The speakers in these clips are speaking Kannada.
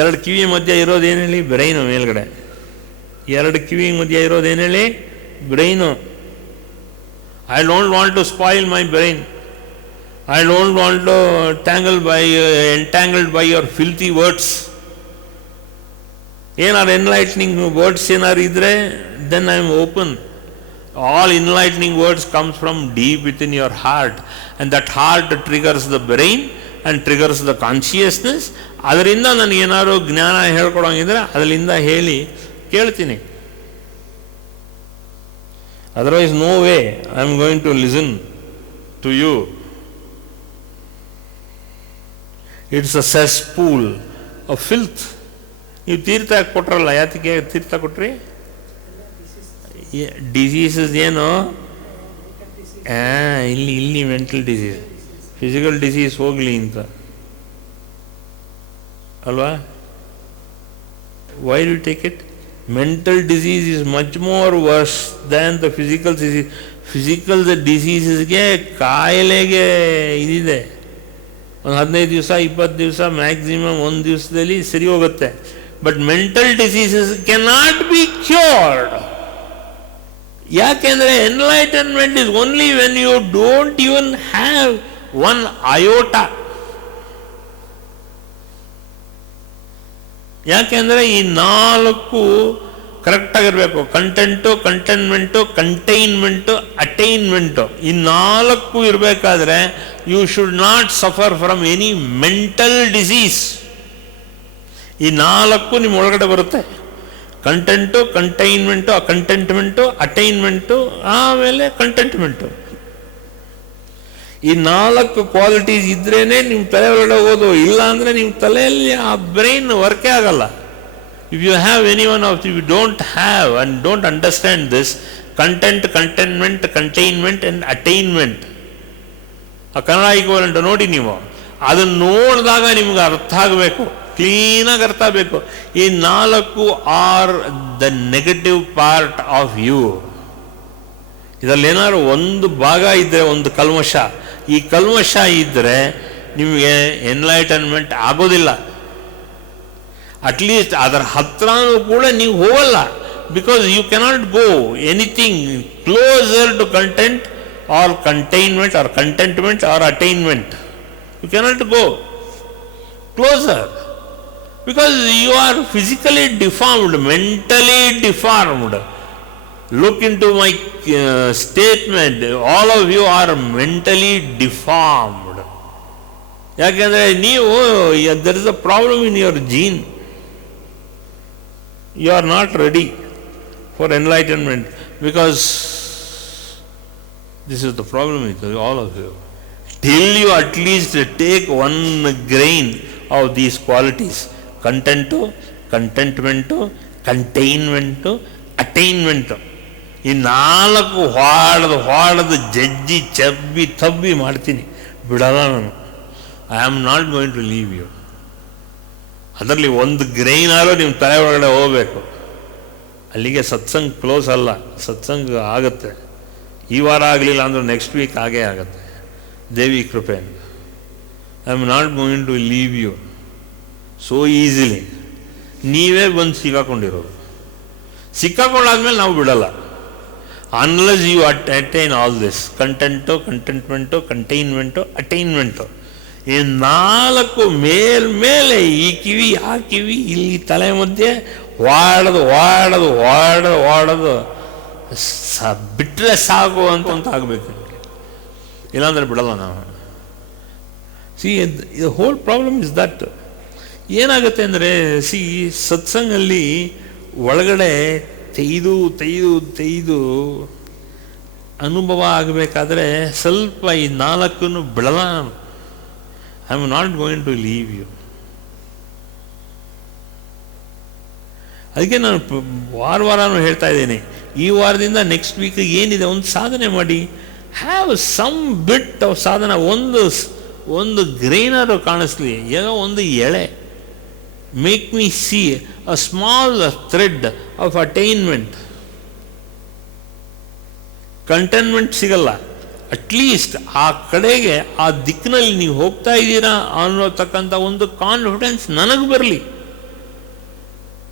ಎರಡು ಕಿವಿ ಮಧ್ಯೆ ಇರೋದೇನು ಹೇಳಿ? ಬ್ರೈನು ಮೇಲ್ಗಡೆ. ಎರಡು ಕಿವಿ ಮಧ್ಯೆ ಇರೋದೇನು ಹೇಳಿ? Brain. I don't want to spoil my brain. I don't want to entangled by your filthy words. ಏನಾರು ಎನ್ಲೈಟ್ನಿಂಗ್ ವರ್ಡ್ಸ್ ಏನಾರು ಇದ್ದರೆ then I am open. All enlightening words comes from deep within your heart, and that heart triggers the brain and triggers the consciousness. ಅದರಿಂದ ನನಗೇನಾದ್ರು ಜ್ಞಾನ ಹೇಳ್ಕೊಡೋಂಗಿದ್ರೆ ಅದರಿಂದ ಹೇಳಿ ಕೇಳ್ತೀನಿ. Otherwise no way I am going to listen to you. It's a cesspool of filth. ನೀವು ತೀರ್ಥ ಕೊಟ್ರಲ್ಲ, ಯಾತಕ್ಕೆ ತೀರ್ಥ ಕೊಟ್ರಿ? ಡಿಸೀಸಸ್ ಏನು? ಇಲ್ಲಿ ಮೆಂಟಲ್ ಡಿಸೀಸ್, ಫಿಸಿಕಲ್ ಡಿಸೀಸ್ ಹೋಗಲಿ ಅಂತ ಅಲ್ವಾ? Why do take it? Mental disease is much more worse than the physical disease. Physical ಡಿಸೀಸಸ್ಗೆ ಕಾಯಿಲೆಗೆ ಇದಿದೆ, ಒಂದು 15 ದಿವಸ 20 ದಿವಸ ಮ್ಯಾಕ್ಸಿಮಮ್, ಒಂದು ದಿವಸದಲ್ಲಿ ಸರಿ ಹೋಗುತ್ತೆ. But mental diseases cannot be cured. ಯಾಕೆಂದರೆ enlightenment is only when you don't even have one iota. ಯಾಕೆಂದರೆ ಈ 4 ಕರೆಕ್ಟಾಗಿರಬೇಕು. Content, ಕಂಟೈನ್ಮೆಂಟು, ಕಂಟೈನ್ಮೆಂಟು, attainment. ಈ 4 ಇರಬೇಕಾದ್ರೆ you should not suffer from any mental disease. ಈ 4 ನಿಮ್ಮ ಒಳಗಡೆ ಬರುತ್ತೆ. ಕಂಟೆಂಟು, ಕಂಟೈನ್ಮೆಂಟು, ಕಂಟೆಂಟ್ಮೆಂಟು, ಅಟೈನ್ಮೆಂಟು, ಆಮೇಲೆ ಕಂಟೆಂಟ್ಮೆಂಟು. ಈ 4 ಕ್ವಾಲಿಟೀಸ್ ಇದ್ರೇ ನಿಮ್ಮ ತಲೆ ಒಳಗಡೆ ಓದು. ಇಲ್ಲ ಅಂದರೆ ನಿಮ್ಮ ತಲೆಯಲ್ಲಿ ಆ ಬ್ರೈನ್ ವರ್ಕೇ ಆಗಲ್ಲ. If you have any one of you don't have and don't understand this content, containment, containment and attainment, ಆ ಕನ್ನಡ ಈಕ್ವಲೆಂಟ್ ನೋಡಿ ನೀವು. ಅದನ್ನು ನೋಡಿದಾಗ ನಿಮ್ಗೆ ಅರ್ಥ ಆಗಬೇಕು, ಕ್ಲೀನಾಗಿ ಅರ್ಥ ಆಗಬೇಕು. ಈ 4 are the negative part of you. ಇದರಲ್ಲಿ ಏನಾದ್ರು ಒಂದು ಭಾಗ ಇದ್ದರೆ, ಒಂದು ಕಲ್ಮಶ, ಈ ಕಲ್ಮಶ ಇದ್ದರೆ ನಿಮಗೆ ಎನ್ಲೈಟನ್ಮೆಂಟ್ ಆಗೋದಿಲ್ಲ. ಅಟ್ಲೀಸ್ಟ್ ಅದರ ಹತ್ರನೂ ಕೂಡ ನೀವು ಹೋಗಲ್ಲ. Because you cannot go anything closer to content or containment or contentment or attainment. You cannot go closer because you are physically deformed, mentally deformed. Look into my statement. All of you are mentally deformed. ಯಾಕೆಂದರೆ ನೀವು, there is a problem in your gene. You are not ready for enlightenment because this is the problem with all of you. Till you at least take one grain of these qualities, content, contentment, containment, attainment, ಈ 4 ಹೊಡೆದು ಜಜ್ಜಿ ಚಬ್ಬಿ ತಬ್ಬಿ ಮಾಡ್ತೀನಿ, ಬಿಡಲ್ಲ ನಾನು. I am not going to leave you. ಅದರಲ್ಲಿ ಒಂದು ಗ್ರೈನಾರು ನಿಮ್ಮ ತಲೆ ಒಳಗಡೆ ಹೋಗಬೇಕು. ಅಲ್ಲಿಗೆ ಸತ್ಸಂಗ್ ಕ್ಲೋಸ್ ಅಲ್ಲ, ಸತ್ಸಂಗ ಆಗುತ್ತೆ. ಈ ವಾರ ಆಗಲಿಲ್ಲ ಅಂದ್ರೆ ನೆಕ್ಸ್ಟ್ ವೀಕ್ ಆಗೇ ಆಗುತ್ತೆ, ದೇವಿ ಕೃಪೆಯಿಂದ. I am not going to leave you so easily. ನೀವೇ ಬಂದು ಸಿಕ್ಕಾಕೊಂಡಿರೋದು. ಸಿಕ್ಕಾಕೊಂಡಾದ್ಮೇಲೆ ನಾವು ಬಿಡಲ್ಲ. Unless you attain all this content, contentment, containment, attainment. ಈ 4 ಮೇಲ್ಮೇಲೆ ಈ ಕಿವಿ ಆ ಕಿವಿ ಇಲ್ಲಿ ತಲೆ ಮಧ್ಯೆ ವಾಡೋದು ಬಿಟ್ಟರೆ ಸಾಕು ಅಂತ ಆಗಬೇಕು. ಇಲ್ಲಾಂದರೆ ಬಿಡಲ್ಲ ನಾವು. C the whole problem is that. ಏನಾಗುತ್ತೆ ಅಂದರೆ, ಸತ್ಸಂಗಲ್ಲಿ ಒಳಗಡೆ ತೆಯ್ದು ಅನುಭವ ಆಗಬೇಕಾದ್ರೆ ಸ್ವಲ್ಪ ಈ 4 ಬಿಡಲ್ಲ. I am not going to leave you. ಅದಕ್ಕೆ ನಾನು ವಾರನೂ ಹೇಳ್ತಾ ಇದ್ದೀನಿ, ಈ ವಾರದಿಂದ ನೆಕ್ಸ್ಟ್ ವೀಕ್ ಏನಿದೆ ಒಂದು ಸಾಧನೆ ಮಾಡಿ. ಹ್ಯಾವ್ ಸಮ್ ಬಿಟ್ ಆಫ್ ಸಾಧನ. ಒಂದು ಗ್ರೈನರು ಕಾಣಿಸ್ಲಿ, ಏನೋ ಒಂದು ಎಳೆ. Make me see a small thread of attainment. Containment ಸಿಗಲ್ಲ, ಅಟ್ಲೀಸ್ಟ್ ಆ ಕಡೆಗೆ, ಆ ದಿಕ್ಕಿನಲ್ಲಿ ನೀವು ಹೋಗ್ತಾ ಇದ್ದೀರಾ ಅನ್ನೋತಕ್ಕಂಥ ಒಂದು ಕಾನ್ಫಿಡೆನ್ಸ್ ನನಗೆ ಬರಲಿ.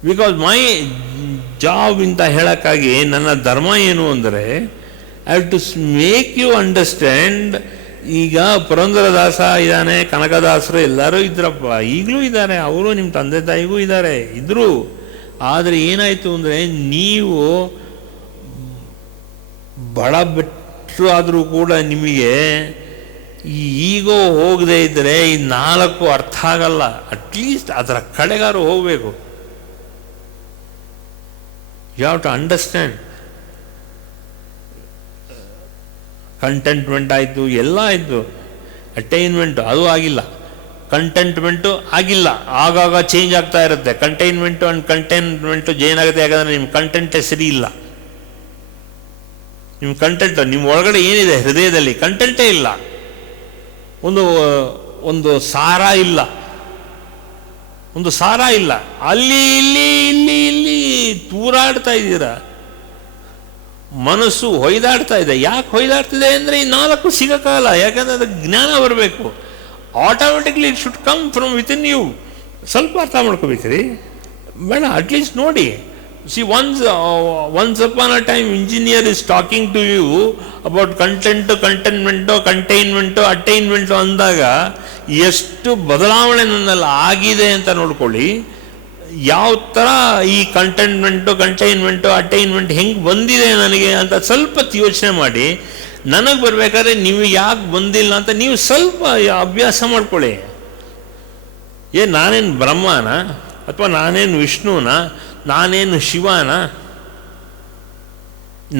ಬಿಕಾಸ್ ಮೈ ಜಾಬ್ ಅಂತ ಹೇಳೋಕ್ಕಾಗಿ ನನ್ನ ಧರ್ಮ ಏನು ಅಂದರೆ I have to make you understand. ಈಗ ಪುರಂದರದಾಸ ಇದ್ದಾನೆ, ಕನಕದಾಸರು ಎಲ್ಲರೂ ಇದ್ರಪ್ಪ, ಈಗಲೂ ಇದ್ದಾರೆ, ಅವರು ನಿಮ್ಮ ತಂದೆ ತಾಯಿಗೂ ಇದ್ದಾರೆ, ಇದ್ದರು. ಆದರೆ ಏನಾಯಿತು ಅಂದರೆ ನೀವು ಬಡ ಬಿಟ್ಟರು ಆದರೂ ಕೂಡ ನಿಮಗೆ ಈ ಈಗೋ ಹೋಗದೆ ಇದ್ದರೆ ಈ 4 ಅರ್ಥ ಆಗಲ್ಲ. ಅಟ್ಲೀಸ್ಟ್ ಅದರ ಕಡೆಗಾರು ಹೋಗಬೇಕು. You have to understand. Contentment ಆಯಿತು, ಎಲ್ಲ ಆಯಿತು. ಅಟೈನ್ಮೆಂಟು ಅದು ಆಗಿಲ್ಲ, ಕಂಟೆಂಟ್ಮೆಂಟು ಆಗಿಲ್ಲ. ಆಗಾಗ ಚೇಂಜ್ ಆಗ್ತಾ ಇರುತ್ತೆ. ಕಂಟೈನ್ಮೆಂಟು ಆ್ಯಂಡ್ ಕಂಟೆಂಟ್ಮೆಂಟು ಏನಾಗುತ್ತೆ? ಯಾಕಂದರೆ ನಿಮ್ಮ ಕಂಟೆಂಟೇ ಸರಿ ಇಲ್ಲ. ನಿಮ್ಮ ಕಂಟೆಂಟ್, ನಿಮ್ಮ ಒಳಗಡೆ ಏನಿದೆ ಹೃದಯದಲ್ಲಿ ಕಂಟೆಂಟೇ ಇಲ್ಲ, ಒಂದು ಸಾರ ಇಲ್ಲ, ಒಂದು ಸಾರ ಇಲ್ಲ. ಅಲ್ಲಿ ಇಲ್ಲಿ ಇಲ್ಲಿ ಇಲ್ಲಿ ತೂರಾಡ್ತಾ ಇದ್ದೀರಾ. ಮನಸ್ಸು ಹೊಯ್ದಾಡ್ತಾ ಇದೆ. ಯಾಕೆ ಹೊಯ್ದಾಡ್ತಿದೆ ಅಂದರೆ ಈ 4 ಸಿಗೋಕ್ಕಾಗಲ್ಲ. ಯಾಕಂದರೆ ಅದಕ್ಕೆ ಜ್ಞಾನ ಬರಬೇಕು. Automatically it should come from within you. ಸ್ವಲ್ಪ ಅರ್ಥ ಮಾಡ್ಕೋಬೇಕ್ರಿ, ಬೇಡ ಅಟ್ಲೀಸ್ಟ್ ನೋಡಿ. See once upon a time engineer is talking to you about ಕಂಟೆನ್ಮೆಂಟು, ಕಂಟೈನ್ಮೆಂಟು, ಅಟೈನ್ಮೆಂಟು ಅಂದಾಗ ಎಷ್ಟು ಬದಲಾವಣೆ ನನ್ನಲ್ಲಿ ಆಗಿದೆ ಅಂತ ನೋಡ್ಕೊಳ್ಳಿ. ಯಾವ ಥರ ಈ ಕಂಟೈನ್ಮೆಂಟು, ಅಟೈನ್ಮೆಂಟ್ ಹೆಂಗೆ ಬಂದಿದೆ ನನಗೆ ಅಂತ ಸ್ವಲ್ಪ ಯೋಚನೆ ಮಾಡಿ. ನನಗೆ ಬರಬೇಕಾದ್ರೆ ನೀವು ಯಾಕೆ ಬಂದಿಲ್ಲ ಅಂತ ನೀವು ಸ್ವಲ್ಪ ಅಭ್ಯಾಸ ಮಾಡ್ಕೊಳ್ಳಿ. ನಾನೇನು ಬ್ರಹ್ಮನ ಅಥವಾ ನಾನೇನು ವಿಷ್ಣುನ, ನಾನೇನು ಶಿವನ?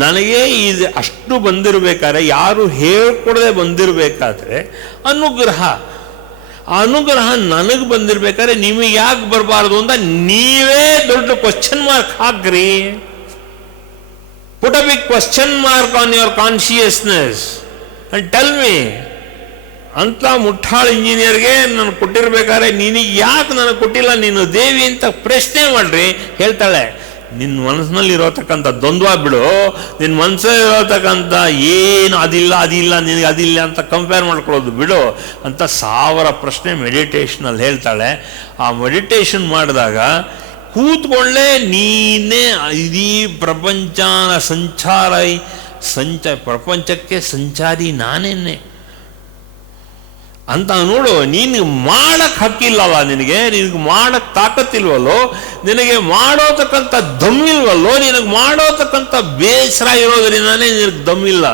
ನನಗೆ ಇದು ಅಷ್ಟು ಬಂದಿರಬೇಕಾದ್ರೆ, ಯಾರು ಹೇಳ್ಕೊಡದೆ ಬಂದಿರಬೇಕಾದ್ರೆ ಅನುಗ್ರಹ, ಆ ಅನುಗ್ರಹ ನನಗೆ ಬಂದಿರಬೇಕಾದ್ರೆ ನಿಮಗೆ ಯಾಕೆ ಬರಬಾರ್ದು ಅಂತ ನೀವೇ ದೊಡ್ಡ ಕ್ವಶನ್ ಮಾರ್ಕ್ ಹಾಕ್ರಿ. Put a big question mark on your consciousness and tell me. ಅಂತ ಮುಠಾಳ್ ಇಂಜಿನಿಯರ್ಗೆ ನಾನು ಕೊಟ್ಟಿರ್ಬೇಕಾದ್ರೆ ನಿನಗೆ ಯಾಕೆ ನನಗೆ ಕೊಟ್ಟಿಲ್ಲ, ನೀನು ದೇವಿ ಅಂತ ಪ್ರಶ್ನೆ ಮಾಡ್ರಿ. ಹೇಳ್ತಾಳೆ, ನಿನ್ನ ಮನಸ್ಸಿನಲ್ಲಿ ಇರೋತಕ್ಕಂಥ ದ್ವಂದ್ವ ಬಿಡು, ನಿನ್ನ ಮನಸ್ಸಲ್ಲಿ ಇರೋತಕ್ಕಂಥ ಏನು ಅದಿಲ್ಲ ನಿನಗೆ ಅದಿಲ್ಲ ಅಂತ ಕಂಪೇರ್ ಮಾಡ್ಕೊಳ್ಳೋದು ಬಿಡು ಅಂತ 1000 ಪ್ರಶ್ನೆ ಮೆಡಿಟೇಷನಲ್ಲಿ ಹೇಳ್ತಾಳೆ. ಆ ಮೆಡಿಟೇಷನ್ ಮಾಡಿದಾಗ ಕೂತ್ಕೊಳ್ಳೆ ನೀನೇ ಇಡೀ ಪ್ರಪಂಚನ ಪ್ರಪಂಚಕ್ಕೆ ಸಂಚಾರಿ ನಾನೇನೆ ಅಂತ ನೋಡು. ನೀನು ಮಾಡಕ್ಕೆ ಹಕ್ಕಿಲ್ಲಲ್ಲ, ನಿನಗೆ ಮಾಡಕ್ಕೆ ತಾಕತ್ತಿಲ್ವಲ್ಲೋ, ನಿನಗೆ ಮಾಡೋತಕ್ಕಂಥ ದಮ್ಮಿಲ್ವಲ್ಲೋ, ನಿನಗೆ ಮಾಡೋತಕ್ಕಂಥ ಬೇಸರ ಇರೋದ್ರಿಂದಾನೇ ನಿನಗೆ ದಮ್ಮಿಲ್ಲ.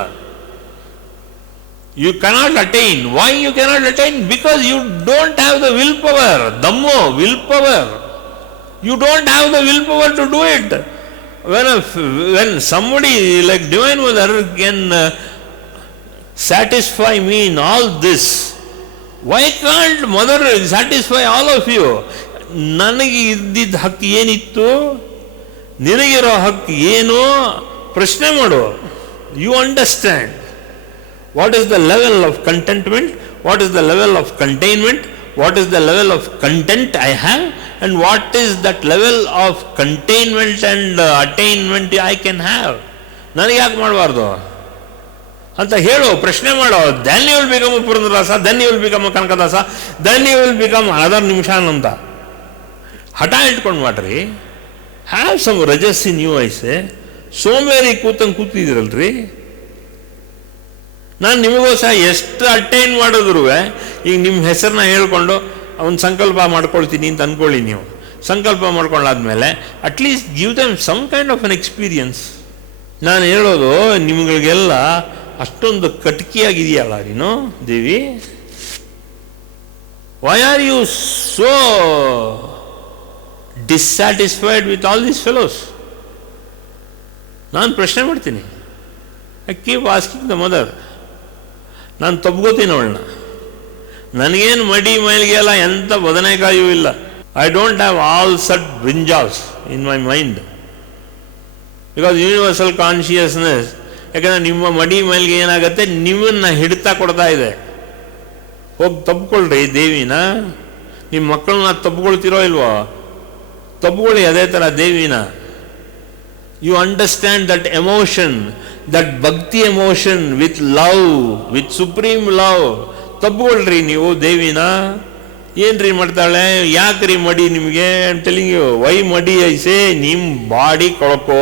You cannot attain. Why you cannot attain? Because you don't have the will power. ದಮ್ಮು, will power. You don't have the will power to do it. when somebody like Divine Mother can satisfy me in all this, why can't Mother satisfy all of you? ನನಗೆ ಇದ್ದಿದ್ದ ಹಕ್ಕು ಏನಿತ್ತು, ನಿನಗಿರೋ ಹಕ್ಕು ಏನು ಪ್ರಶ್ನೆ ಮಾಡು. You understand what is the level of contentment, what is the level of containment, what is the level of content I have, and what is that level of containment and attainment I can have. ನನಗೆ ಯಾಕೆ ಮಾಡಬಾರ್ದು ಅಂತ ಹೇಳು, ಪ್ರಶ್ನೆ ಮಾಡೋ. then you will become a Purandaradasa, then you will become a Kanakadasa, then you will become another ನಿಮಿಷಾನಂದ. ಹಠ ಇಟ್ಕೊಂಡು ಮಾಡ್ರಿ. Have some rajas in you. ಐಸೆ ಸೋಂಬೇರಿ ಕೂತಿದ್ರಲ್ರಿ. ನಾನು ನಿಮಗೋಸ್ಕರ ಎಷ್ಟು ಅಟೈನ್ ಮಾಡಿದ್ರು, ಈಗ ನಿಮ್ಮ ಹೆಸರನ್ನ ಹೇಳ್ಕೊಂಡು ಒಂದು ಸಂಕಲ್ಪ ಮಾಡ್ಕೊಳ್ತೀನಿ ಅಂತ ಅಂದ್ಕೊಳ್ಳಿ. ನೀವು ಸಂಕಲ್ಪ ಮಾಡ್ಕೊಂಡಾದ್ಮೇಲೆ at least give them some kind of an experience. ನಾನು ಹೇಳೋದು ನಿಮ್ಗಳಿಗೆಲ್ಲ ಅಷ್ಟೊಂದು ಕಟ್ಕಿಯಾಗಿದೆಯಲ್ಲ ನೀನು ದೇವಿ. Why are you so dissatisfied with all these fellows? ನಾನು ಪ್ರಶ್ನೆ ಮಾಡ್ತೀನಿ. I keep asking the mother. ನಾನು ತಬ್ಗೋತೀನಿ ಅವಳನ್ನ. ನನಗೇನು ಮಡಿ ಮೈಲಿಗೆಲ್ಲ ಎಂಥ ಬದನೆಕಾಯೂ ಇಲ್ಲ. I don't have all sort brinjals in my mind because universal consciousness. ಯಾಕಂದರೆ ನಿಮ್ಮ ಮಡಿ ಮೈಲಿಗೆ ಏನಾಗುತ್ತೆ, ನಿಮ್ಮನ್ನು ಹಿಡ್ತಾ ಕೊಡ್ತಾ ಇದೆ. ಹೋಗಿ ತಬ್ಕೊಳ್ರಿ ದೇವಿನ. ನಿಮ್ಮ ಮಕ್ಕಳನ್ನ ತಬ್ಕೊಳ್ತಿರೋ ಇಲ್ವೋ? ತಬ್ಕೊಳ್ಳಿ ಅದೇ ಥರ ದೇವಿನ. You understand that emotion, that bhakti emotion with love, with supreme love. ತಬ್ಕೊಳ್ರಿ ನೀವು ದೇವಿನ. ಏನ್ರಿ ಮಾಡ್ತಾಳೆ, ಯಾಕ್ರಿ ಮಡಿ ನಿಮಗೆ ಟೆಲಿಂಗ್ ಯು ವೈ ಮಡಿ ಐಸೆ, ನಿಮ್ಮ ಬಾಡಿ ಕೊಳಕೋ,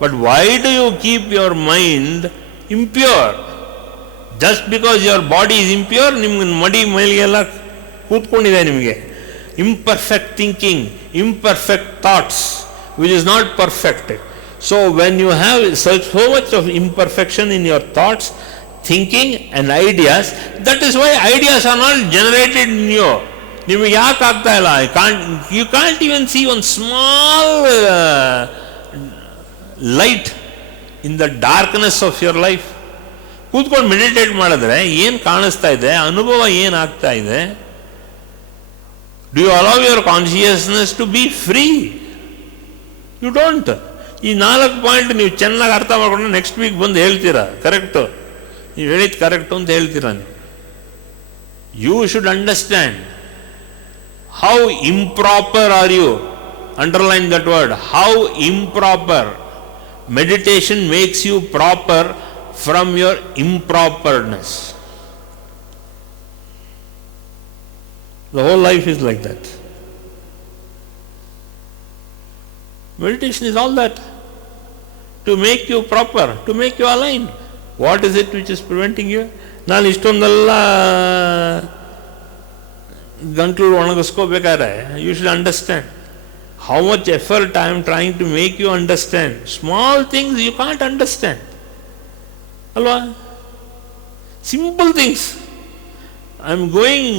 but why do you keep your mind impure? Just because your body is impure ನಿಮ್ಗೆ ಮಡಿ ಮೈಲಿಗೆಲ್ಲ ಕೂತ್ಕೊಂಡಿದೆ ನಿಮಗೆ. Imperfect thinking, imperfect thoughts which is not perfect. So when you have so much of imperfection in your thoughts, thinking and ideas, that is why ideas are not generated in you. ನಿಮಗೆ ಯಾಕೆ ಆಗ್ತಾ ಇಲ್ಲ? You can't even see one small light in the darkness of your life. ಕೂತ್ಕೊಂಡು ಮೆಡಿಟೇಟ್ ಮಾಡಿದ್ರೆ ಏನು ಕಾಣಿಸ್ತಾ ಇದೆ, ಅನುಭವ ಏನಾಗ್ತಾ ಇದೆ? Do you allow your consciousness to be free? You don't. ಈ 4 ಪಾಯಿಂಟ್ ನೀವು ಚೆನ್ನಾಗಿ ಅರ್ಥ ಮಾಡ್ಕೊಂಡು ನೆಕ್ಸ್ಟ್ ವೀಕ್ ಬಂದು ಹೇಳ್ತೀರಾ, ಕರೆಕ್ಟು, ನೀವು ಹೇಳಿದ್ದು ಕರೆಕ್ಟು ಅಂತ ಹೇಳ್ತೀರಾ ನೀವು. You should understand how improper are you. Underline that word, how improper. Meditation makes you proper from your improperness. The whole life is like that. Meditation is all that, to make you proper, to make you aligned. What is it which is preventing you? ನಾನು ಇಷ್ಟೊಂದೆಲ್ಲ ಗಂಟ್ಲು ಒಣಗಿಸ್ಕೋಬೇಕಾದ್ರೆ you should understand how much effort I am trying to make you understand. Small things you can't understand ಅಲ್ವಾ? Simple things I am going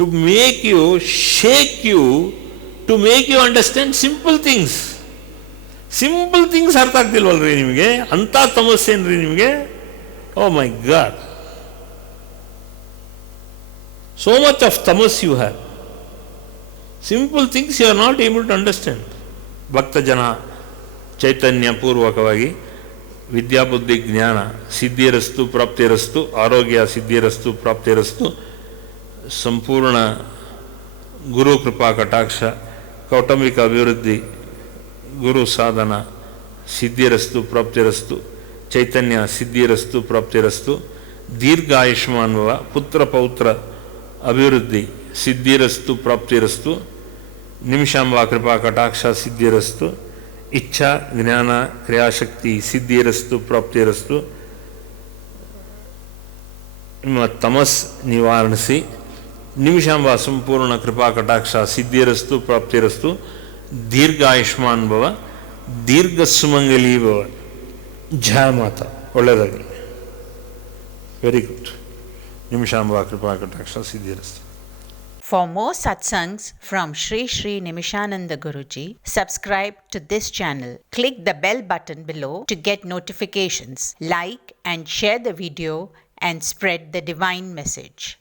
to make you, shake you, to make you understand simple things. Simple things ಅರ್ಥ ಆಗ್ತಿಲ್ವಲ್ರಿ ನಿಮಗೆ? ಅಂಥ ತಮಸ್ಸೇನ್ರಿ ನಿಮಗೆ? Oh my god, so much of tamas you have. Simple things you are not able to understand. ಭಕ್ತ ಜನ ಚೈತನ್ಯ ಪೂರ್ವಕವಾಗಿ ವಿದ್ಯಾಬುದ್ಧಿ ಜ್ಞಾನ ಸಿದ್ಧಿರಸ್ತು ಪ್ರಾಪ್ತಿರಸ್ತು, ಆರೋಗ್ಯ ಸಿದ್ಧಿರಸ್ತು ಪ್ರಾಪ್ತಿರಸ್ತು, ಸಂಪೂರ್ಣ ಗುರು ಕೃಪಾ ಕಟಾಕ್ಷ, ಕೌಟುಂಬಿಕ ಅಭಿವೃದ್ಧಿ, ಗುರು ಸಾಧನ ಸಿದ್ಧಿರಸ್ತು ಪ್ರಾಪ್ತಿರಸ್ತು, ಚೈತನ್ಯ ಸಿದ್ಧಿರಸ್ತು ಪ್ರಾಪ್ತಿರಸ್ತು, ದೀರ್ಘ ಆಯುಷ್ಮಾನ್ಭವ, ಪುತ್ರ ಪೌತ್ರ ಅಭಿವೃದ್ಧಿ ಸಿದ್ಧಿರಸ್ತು ಪ್ರಾಪ್ತಿರಸ್ತು, ನಿಮಿಷಾಂಬ ಕೃಪಾ ಕಟಾಕ್ಷ ಸಿದ್ಧಿರಸ್ತು, ಇಚ್ಛಾ ಜ್ಞಾನ ಕ್ರಿಯಾಶಕ್ತಿ ಸಿದ್ಧಿರಸ್ತು ಪ್ರಾಪ್ತಿರಸ್ತು. ನಿಮ್ಮ ತಮಸ್ ನಿವಾರಿಸಿ ನಿಮಿಷಾಂಬ ಸಂಪೂರ್ಣ ಕೃಪಾ ಕಟಾಕ್ಷ ಸಿದ್ಧಿರಸ್ತು ಪ್ರಾಪ್ತಿರಸ್ತು, ದೀರ್ಘ ಆಯುಷ್ಮಾನ್ ಭವ, ದೀರ್ಘ ಸುಮಂಗಲಿ ಭವ. ಜಯ ಮಾತಾ. ಒಳ್ಳೆಯದಾಗಲಿ. Very good. ನಿಮಿಷಾಂಬ ಕೃಪಾ ಕಟಾಕ್ಷ ಸಿದ್ಧಿರಸ್ತು. For more satsangs from Sri Sri Nimishananda Guruji, subscribe to this channel. Click the bell button below to get notifications. Like and share the video and spread the divine message.